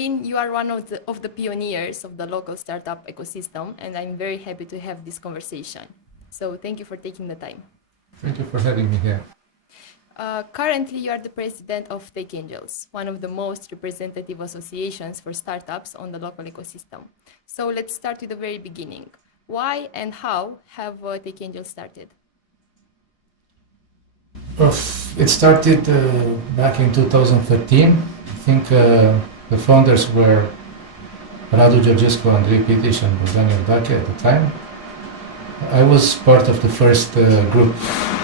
Mălin, you are one of the pioneers of the local startup ecosystem, and I'm very happy to have this conversation. So thank you for taking the time. Thank you for having me here. Currently, you are the president of Techangels, one of the most representative associations for startups on the local ecosystem. So let's start with the very beginning. Why and how have Techangels started? It started back in 2013. I think the founders were Radu Georgescu, Andrei Pitiș, and Daniel Dache at the time. I was part of the first group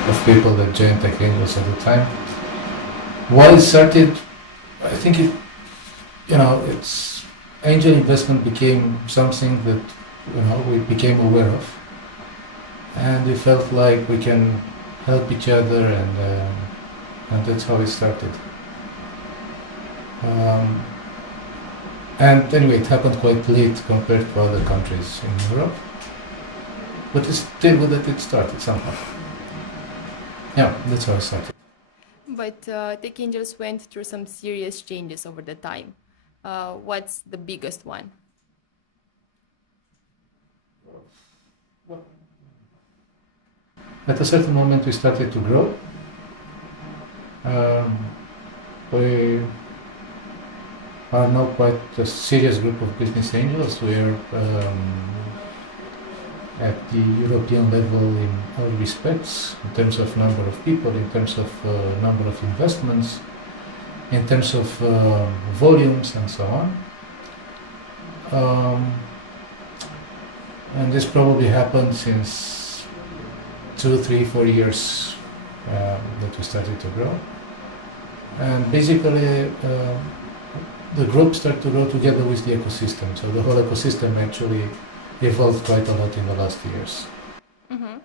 of people that joined Techangels at the time. Why it started, I think it's angel investment became something that we became aware of, and we felt like we can help each other, and that's how it started. And anyway, it happened quite late compared to other countries in Europe, but it's still good that it started somehow. Yeah, that's how it started. But Techangels went through some serious changes over the time. What's the biggest one? At a certain moment we started to grow. We are now quite a serious group of business angels. We are at the European level in all respects, in terms of number of people, in terms of number of investments, in terms of volumes and so on. And this probably happened since 2, 3, 4 years that we started to grow. And basically the group started to grow together with the ecosystem. So the whole ecosystem actually evolved quite a lot in the last years. Mm-hmm.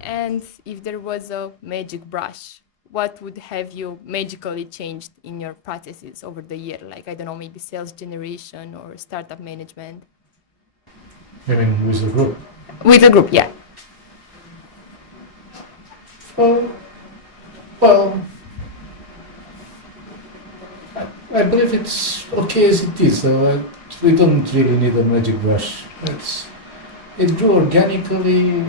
And if there was a magic brush, what would have you magically changed in your processes over the year? Like, I don't know, maybe sales generation or startup management? I mean, with the group? With the group, yeah. Well, I believe it's okay as it is. So we don't really need a magic brush. It grew organically.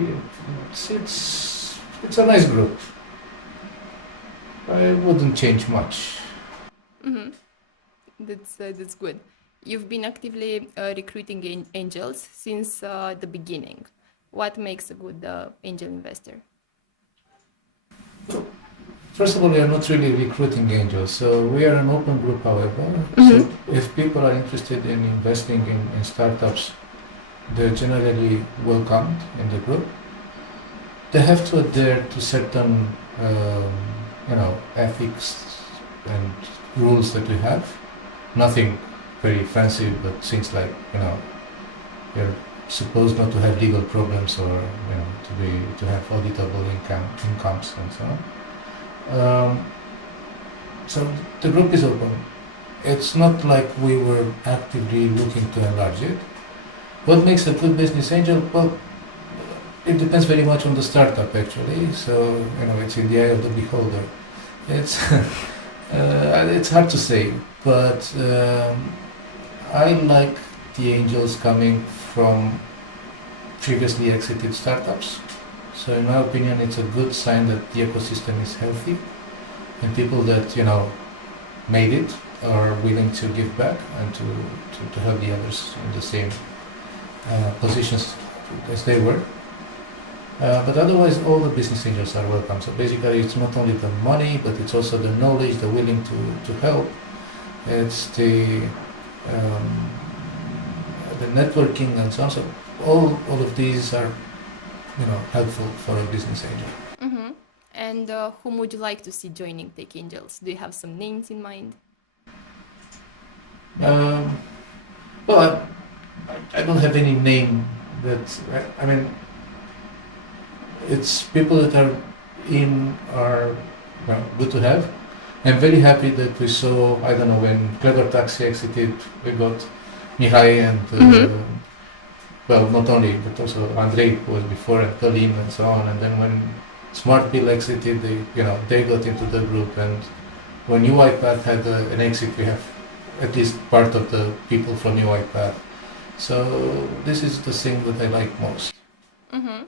It's a nice group. I wouldn't change much. Mm-hmm. That's good. You've been actively recruiting angels since the beginning. What makes a good angel investor? First of all, we are not really recruiting angels, so we are an open group, however. Mm-hmm. So if people are interested in investing in startups, they're generally welcomed in the group. They have to adhere to certain ethics and rules that we have. Nothing very fancy, but things like, you're supposed not to have legal problems or, to have auditable incomes and so on. So the group is open. It's not like we were actively looking to enlarge it. What makes a good business angel? Well, it depends very much on the startup actually. So, it's in the eye of the beholder. It's hard to say, but I like the angels coming from previously exited startups. So in my opinion, it's a good sign that the ecosystem is healthy and people that, made it are willing to give back and to help the others in the same positions as they were. But otherwise, all the business angels are welcome. So basically, it's not only the money, but it's also the knowledge, the willing to help. It's the networking and so on. So all of these are, helpful for a business angel. Mm-hmm. And whom would you like to see joining Techangels? Do you have some names in mind? Well, I don't have any name that, it's people that are good to have. I'm very happy that we saw, when Clever Taxi exited, we got Mihai and, not only, but also Andrei, who was before, and Mălin and so on. And then when Smart Bill exited, they got into the group. And when UiPath had an exit, we have at least part of the people from UiPath. So this is the thing that I like most. Mm-hmm.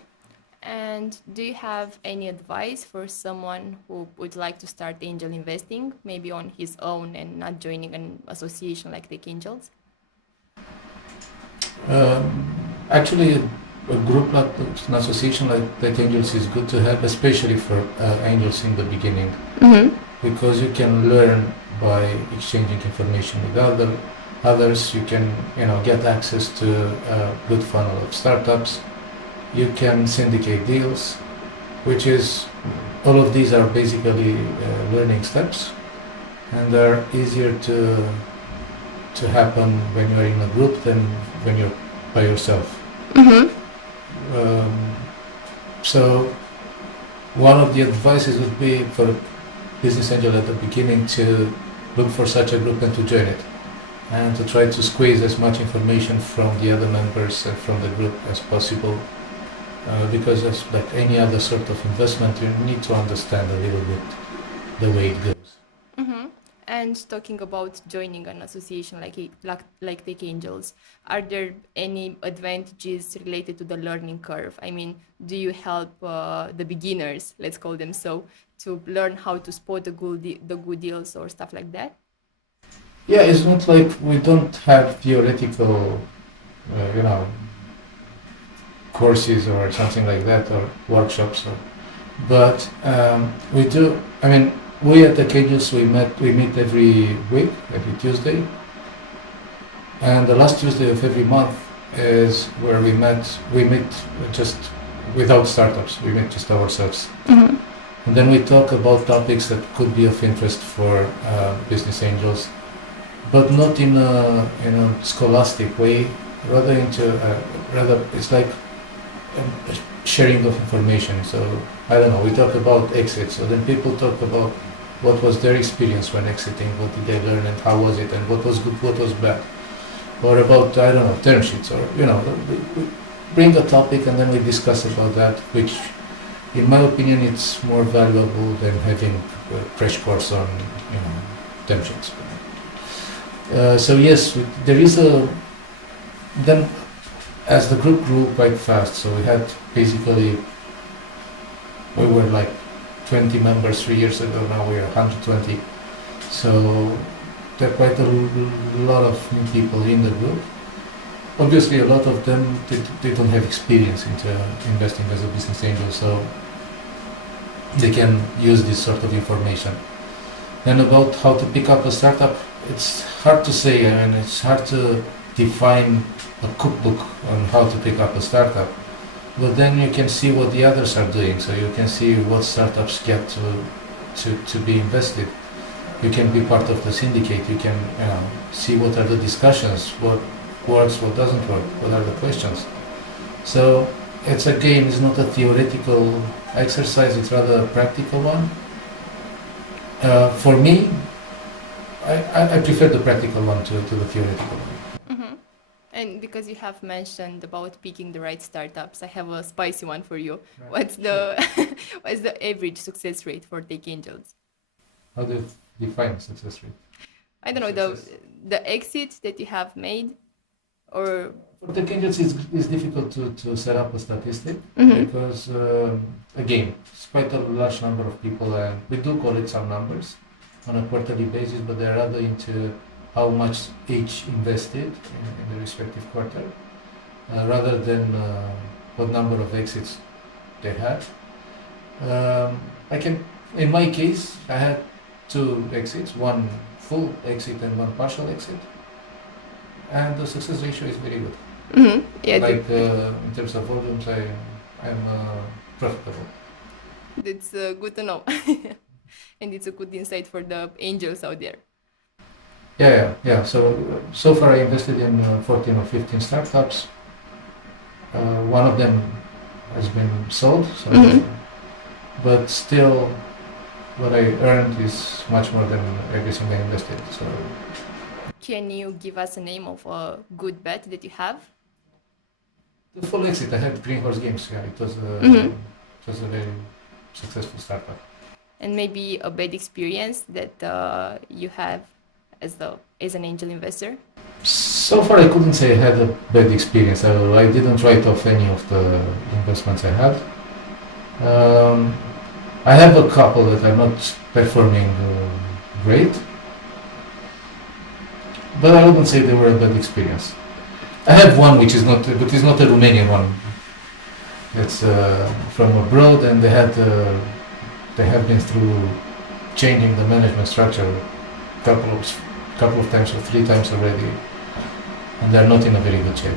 And do you have any advice for someone who would like to start angel investing, maybe on his own and not joining an association like Techangels? Actually, a group like an association like Techangels is good to have, especially for angels in the beginning, because you can learn by exchanging information with others. You can get access to a good funnel of startups. You can syndicate deals, which is all of these are basically learning steps, and are easier to happen when you're in a group than when you're by yourself. So one of the advices would be for a business angel at the beginning to look for such a group and to join it, and to try to squeeze as much information from the other members and from the group as possible, because as like any other sort of investment, you need to understand a little bit the way it goes. And talking about joining an association like Techangels, are there any advantages related to the learning curve? I mean, do you help the beginners, let's call them so, to learn how to spot the good deals or stuff like that? Yeah, it's not like we don't have theoretical, courses or something like that, or workshops, but we do. I mean, we at the Techangels we meet every week, every Tuesday, and the last Tuesday of every month is where we meet just without startups. We meet just ourselves, and then we talk about topics that could be of interest for business angels, but not in a scholastic way. Rather it's like sharing of information. So I don't know. We talk about exits, so then people talk about what was their experience when exiting, what did they learn, and how was it, and what was good, what was bad, or about term sheets, or we bring a topic and then we discuss about that, which, in my opinion, it's more valuable than having a crash course on term sheets. So yes, there is then as the group grew quite fast, so we were like 20 members 3 years ago, now we are 120. So there are quite a lot of new people in the group. Obviously, a lot of them, they don't have experience into investing as a business angel, so they can use this sort of information. And about how to pick up a startup, it's hard to say. I mean, it's hard to define a cookbook on how to pick up a startup. But then you can see what the others are doing, so you can see what startups get to be invested. You can be part of the syndicate. You can see what are the discussions, what works, what doesn't work, what are the questions. So it's it's not a theoretical exercise; it's rather a practical one. For me, I prefer the practical one to the theoretical one. And because you have mentioned about picking the right startups, I have a spicy one for you. Right. What's the average success rate for Techangels? How do you define success rate? I don't know, the exits that you have made, or for Techangels, it's difficult to set up a statistic because again, it's quite a large number of people, and we do collect some numbers on a quarterly basis, but they're rather into how much each invested in the respective quarter, rather than what number of exits they had. In my case, I had 2 exits, one full exit and one partial exit, and the success ratio is very good. Yeah, in terms of volumes, I'm profitable. That's good to know. And it's a good insight for the angels out there. Yeah. So far I invested in 14 or 15 startups. One of them has been sold, but still what I earned is much more than everything I invested. So, can you give us a name of a good bet that you have? The full exit, I had Green Horse Games. Yeah, it was a very successful startup. And maybe a bad experience that you have as an angel investor? So far, I couldn't say I had a bad experience. I didn't write off any of the investments I had. I have a couple that are not performing great, but I wouldn't say they were a bad experience. I have one which is not, but it's not a Romanian one. It's from abroad, and they have been through changing the management structure couple of times or 3 times already, and they're not in a very good shape.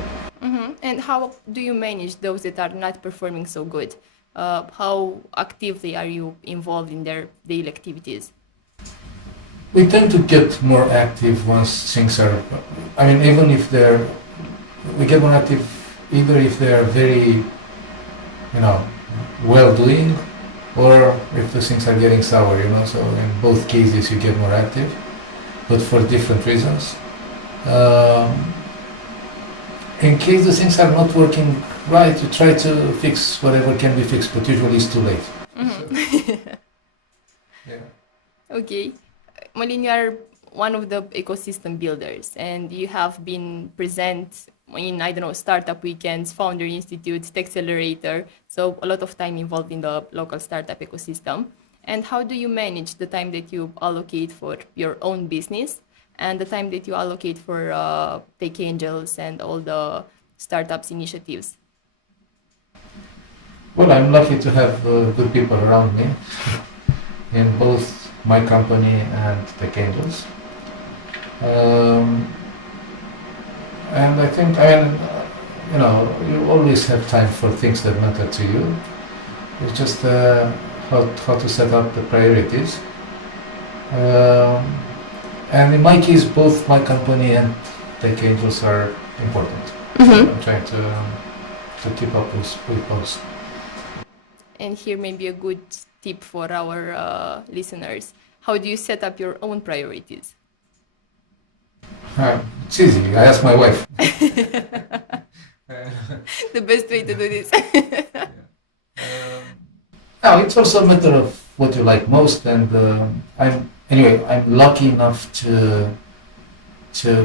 And how do you manage those that are not performing so good? How actively are you involved in their daily activities? We tend to get more active once things are, even if we get more active either if they're very, well doing, or if the things are getting sour, so in both cases you get more active, but for different reasons. In case the things are not working right, you try to fix whatever can be fixed, but usually it's too late. So, yeah. Okay. Mălin, you are one of the ecosystem builders, and you have been present in, startup weekends, founder institutes, Techcelerator, so a lot of time involved in the local startup ecosystem. And how do you manage the time that you allocate for your own business and the time that you allocate for Techangels and all the startups initiatives? Well, I'm lucky to have good people around me in both my company and Techangels. And I think, you always have time for things that matter to you. It's just how to set up the priorities. And in my case, both my company and Techangels are important. So I'm trying to keep up with both. And here may be a good tip for our listeners. How do you set up your own priorities? It's easy. I ask my wife. The best way to do this. It's also a matter of what you like most, and I'm lucky enough to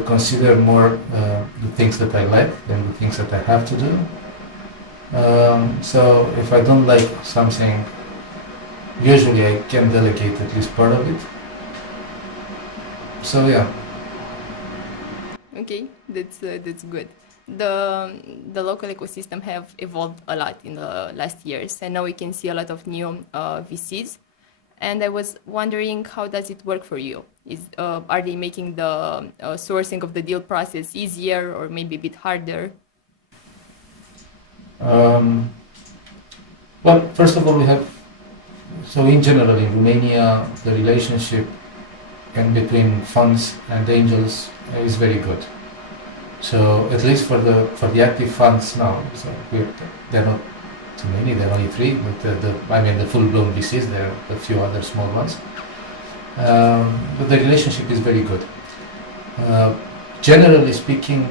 consider more the things that I like than the things that I have to do. So if I don't like something, usually I can delegate at least part of it. So yeah. Okay, that's good. The local ecosystem have evolved a lot in the last years, and now we can see a lot of new VCs. And I was wondering, how does it work for you? Are they making the sourcing of the deal process easier or maybe a bit harder? Well, first of all, in general in Romania, the relationship in between funds and angels is very good. So at least for the active funds now, so they're not too many, there are only 3, but the full-blown VCs, there are a few other small ones. But the relationship is very good. Generally speaking,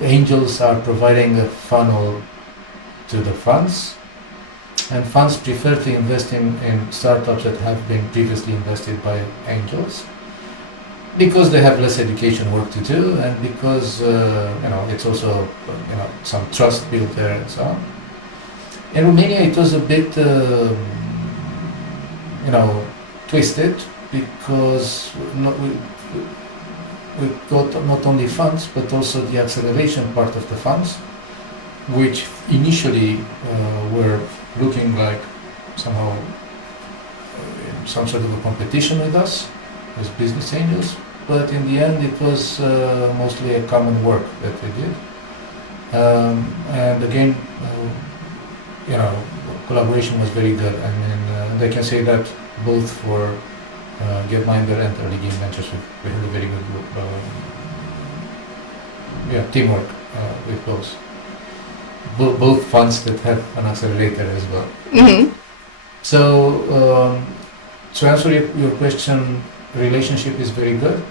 angels are providing a funnel to the funds, and funds prefer to invest in startups that have been previously invested by angels, because they have less education work to do, and because it's also some trust built there and so on. In Romania, it was a bit twisted, because we got not only funds but also the acceleration part of the funds, which initially were looking like somehow some sort of a competition with us as business angels, but in the end it was mostly a common work that we did. And again, collaboration was very good. I mean, I can say that both for Gapminder and Early Game Ventures, we had a very good teamwork with both funds that have an accelerator as well. Mm-hmm. So to answer your question, relationship is very good.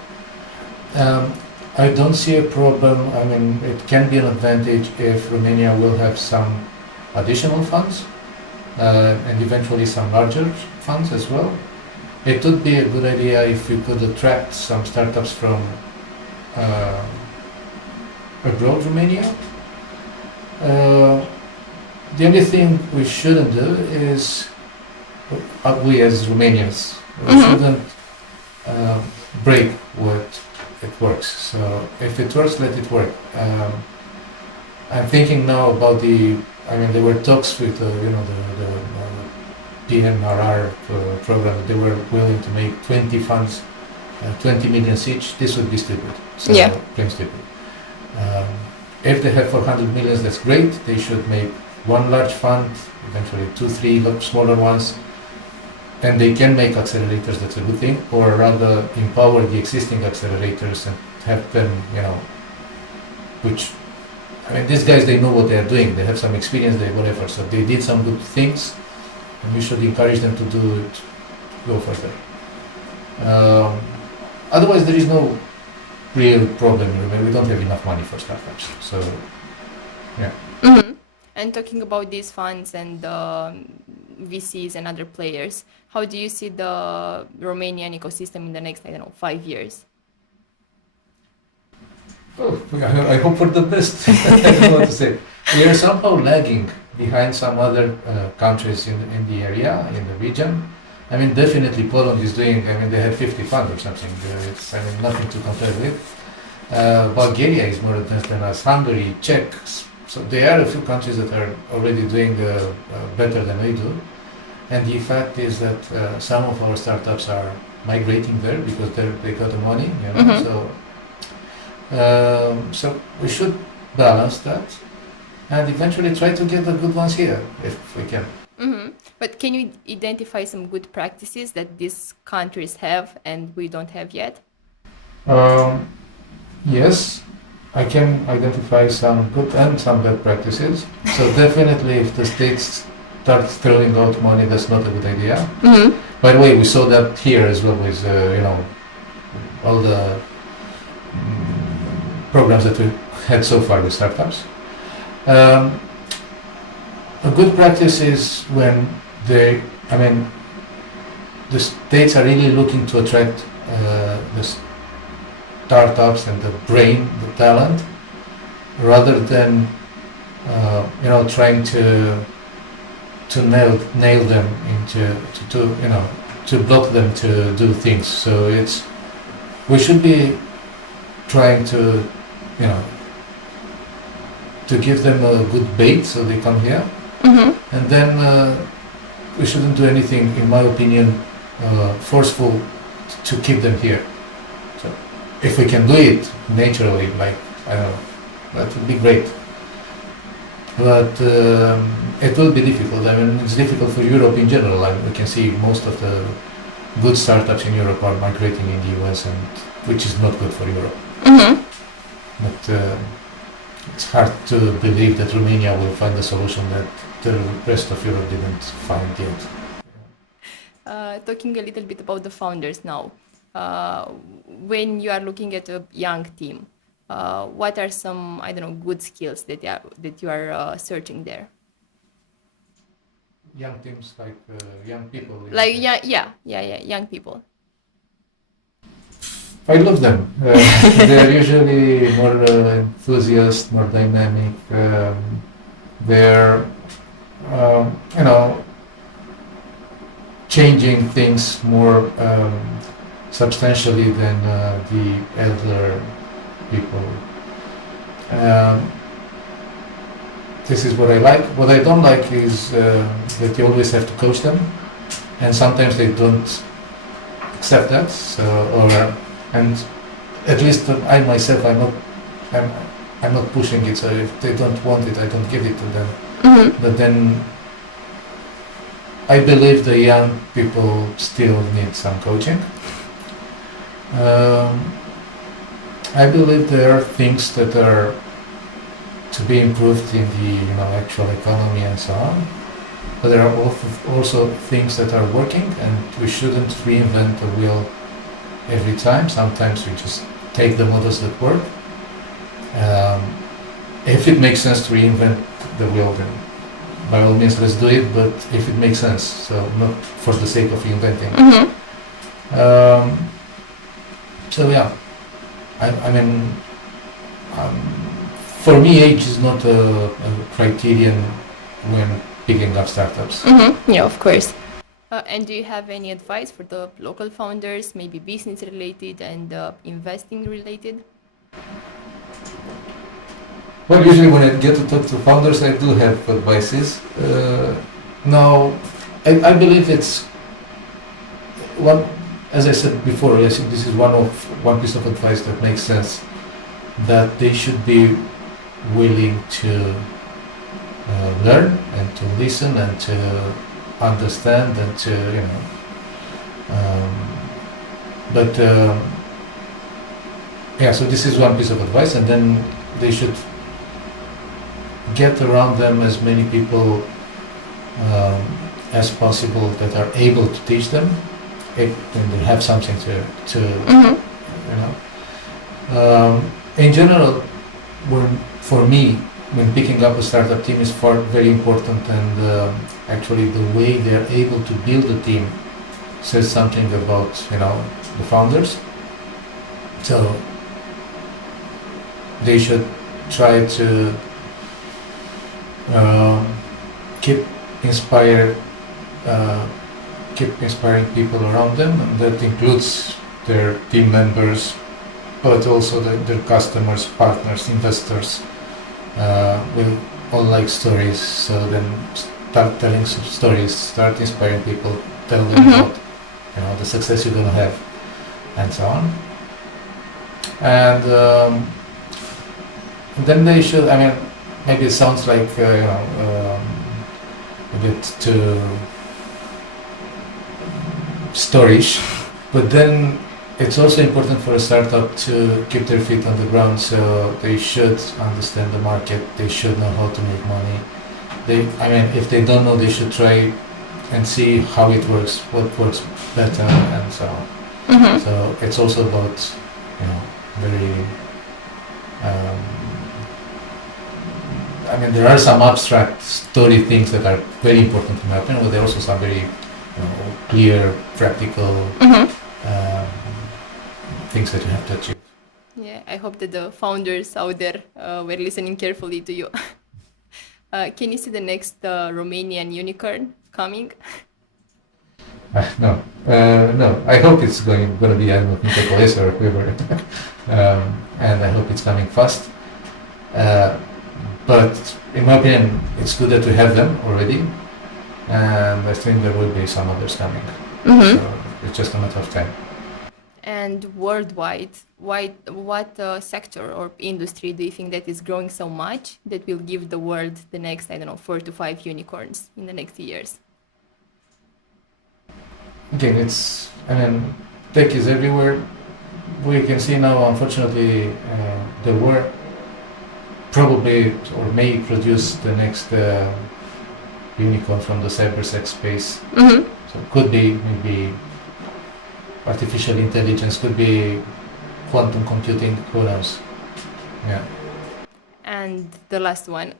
I don't see a problem. I mean, it can be an advantage if Romania will have some additional funds and eventually some larger funds as well. it would be a good idea if we could attract some startups from abroad Romania. The only thing we shouldn't do is, we as Romanians, we shouldn't break what it works. So if it works, let it work. I'm thinking now about there were talks with the PNRR program. They were willing to make 20 funds, 20 million each. This would be stupid. So, plain stupid. If they have 400 millions, that's great. They should make one large fund, eventually 2-3 smaller ones, and they can make accelerators. That's a good thing. Or rather, empower the existing accelerators and have them, these guys, they know what they are doing. They have some experience, whatever. So they did some good things, and we should encourage them to go further. Otherwise, there is no real problem. We don't have enough money for startups. So, yeah. Mm-hmm. And talking about these funds and VCs and other players, how do you see the Romanian ecosystem in the next, 5 years? Oh, I hope for the best. I don't know what to say. We are somehow lagging behind some other countries in the area, in the region. Definitely Poland is doing, they had 50 funds or something. It's, nothing to compare with. Bulgaria is more advanced than us, Hungary, Czech. So there are a few countries that are already doing better than we do. And the fact is that some of our startups are migrating there because they got the money, So we should balance that and eventually try to get the good ones here if we can. Mm-hmm. But can you identify some good practices that these countries have and we don't have yet? Yes, I can identify some good and some bad practices. So definitely if the states start throwing out money, that's not a good idea. Mm-hmm. By the way, we saw that here as well with, all the programs that we had so far with startups. A good practice is when the states are really looking to attract the startups and the brain, the talent, rather than trying to nail them to block them to do things. So we should be trying to give them a good bait so they come here. Mm-hmm. And then we shouldn't do anything, in my opinion, forceful to keep them here. So if we can do it naturally, that would be great. But it will be difficult. It's difficult for Europe in general. We can see most of the good startups in Europe are migrating in the US, which is not good for Europe. Mm-hmm. But it's hard to believe that Romania will find a solution that the rest of Europe didn't find yet. Talking a little bit about the founders now, when you are looking at a young team, what are some, good skills that you are searching there? Young teams, like young people. Young people. I love them. They are usually more enthusiastic, more dynamic. They're, changing things more substantially than the elder people. This is what I like. What I don't like is that you always have to coach them, and sometimes they don't accept that. And at least I myself, I'm not pushing it. So if they don't want it, I don't give it to them. Mm-hmm. But then I believe the young people still need some coaching. I believe there are things that are to be improved in the actual economy and so on. But there are also things that are working, and we shouldn't reinvent the wheel every time. Sometimes we just take the models that work. If it makes sense to reinvent the wheel, then by all means let's do it, but if it makes sense, so not for the sake of reinventing. Mm-hmm. So yeah, I mean, um, for me, age is not a criterion when picking up startups. Mm-hmm. Yeah, of course. And do you have any advice for the local founders, maybe business related and investing related? Well, usually when I get to talk to founders, I do have advices. Now, I believe it's one, as I said before, I think this is one piece of advice that makes sense, that they should be willing to learn and to listen and to understand and to, yeah, so this is one piece of advice, and then they should get around them as many people as possible that are able to teach them, if and they have something to in general, for me, when picking up a startup team is very important, and actually the way they're able to build a team says something about the founders. So they should try to keep inspiring people around them, and that includes their team members, but also their customers, partners, investors. We all like stories, so then start telling some stories, start inspiring people, tell them about the success you're gonna have, and so on. And then they should. I mean, maybe it sounds like a bit too storyish, but then it's also important for a startup to keep their feet on the ground. So they should understand the market. They should know how to make money. If they don't know, they should try and see how it works, what works better, and so on. So it's also about very. There are some abstract story things that are very important in my opinion, but there are also some very clear, practical things that you have to achieve. Yeah, I hope that the founders out there were listening carefully to you. Can you see the next Romanian unicorn coming? No. I hope it's going to be, I don't know, Techcelerator or whoever, and I hope it's coming fast. But in my opinion, it's good that we have them already, and I think there will be some others coming. So it's just a matter of time. And worldwide, what sector or industry do you think that is growing so much that will give the world the next, 4 to 5 unicorns in the next years? Again, tech is everywhere. We can see now, unfortunately, the war probably or may produce the next unicorn from the cybersec space. So it could be maybe artificial intelligence, could be quantum computing, who knows? Yeah. And the last one,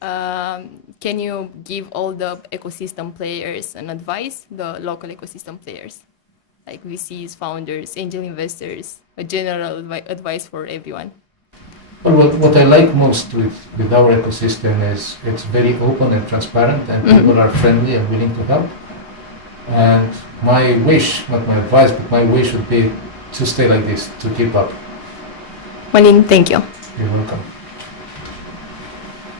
can you give all the ecosystem players an advice, the local ecosystem players, like VCs, founders, angel investors, a general advice for everyone? Well, what I like most with our ecosystem is it's very open and transparent, and people are friendly and willing to help. And my wish, not my advice, but my wish would be to stay like this, to keep up. Mălin, thank you. You're welcome.